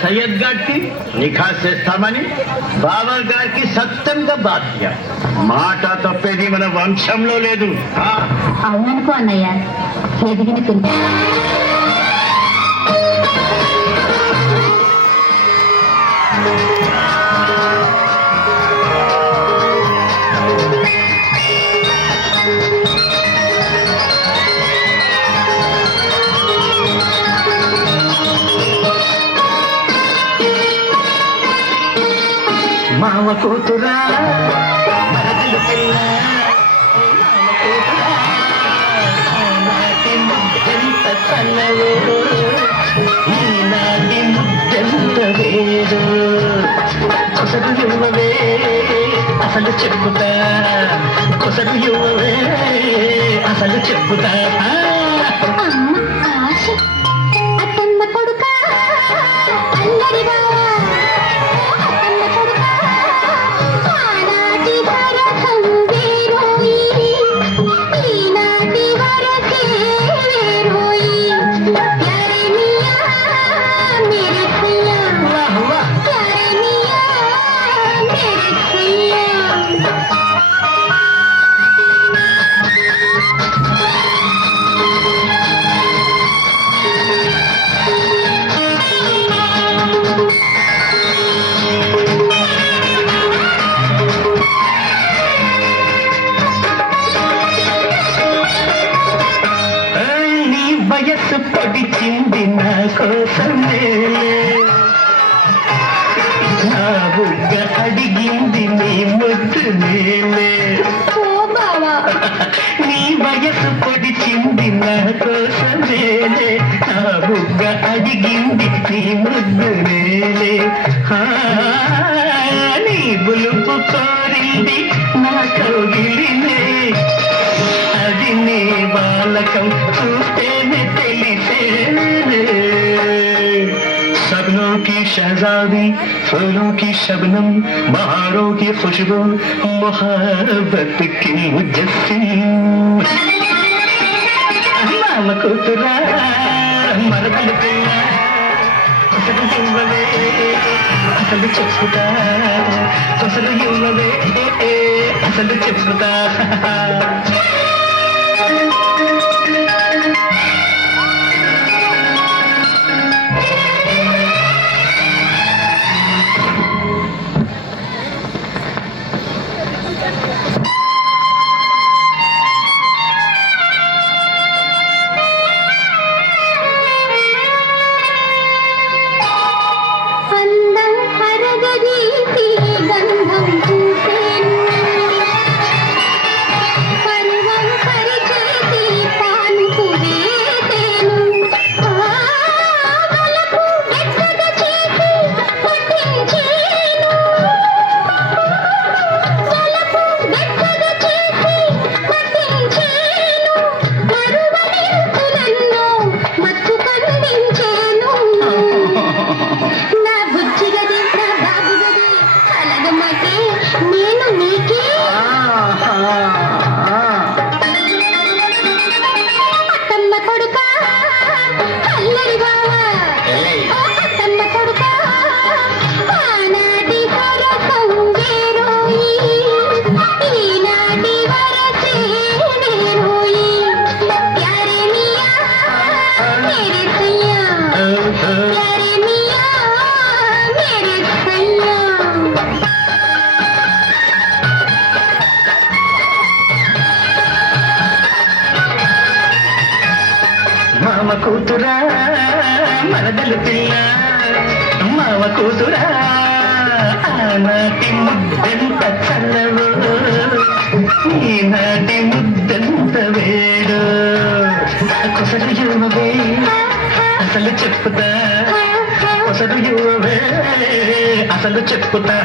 సయ్యద్ గారికి నిఖా చేస్తామని బాబర్ గారికి సత్యంగా బాధ్య మాట తప్పేది మన వంశంలో లేదు. అవుననుకో అన్నయ్య, ఎదిగిన పిల్ల. మామ కూతురా మరదలు పిల్ల, ఆనాటి ముద్దెంత చల్లవో ఈనాటి ముద్దెంత వేరు. కొసరు యువవే అసలు చెప్పుతా, కొసరు యువవే అసలు చెప్పుతా. వయస్సు పొడిచింది నా కోసమే, నా బుగ్గ అడిగింది నీ ముద్దు నేలే. నీ వయస్సు పొడిచింది నా కోసమేలే, నా బుగ్గ అడిగింది నీ ముద్దు నేలే. నీ బులుపు కోరింది నా కౌగిలినే, అది నీ బాలకం చూస్తేనే తెలిసేనే. सपनों की शहजादी, फूलों की शबनम, बहारों की खुशबू, मोहब्बत की मुजस्सिम. మామ కూతురా మరదలు పిల్ల, అసలు ఇవ్వవే అసలు చెప్పుతా, అసలు ఇవ్వవే అసలు చెప్పుతా. మామ కూతురా మరదలు పిల్ల, మామ కూతురా ఆనాటి ముద్దెంత చల్లవో ఈనాటి ముద్దెంత వేడు. కొసరు యువవే అసలు చెప్పుతా, కొసరు యువవే అసలు చెప్పుతా.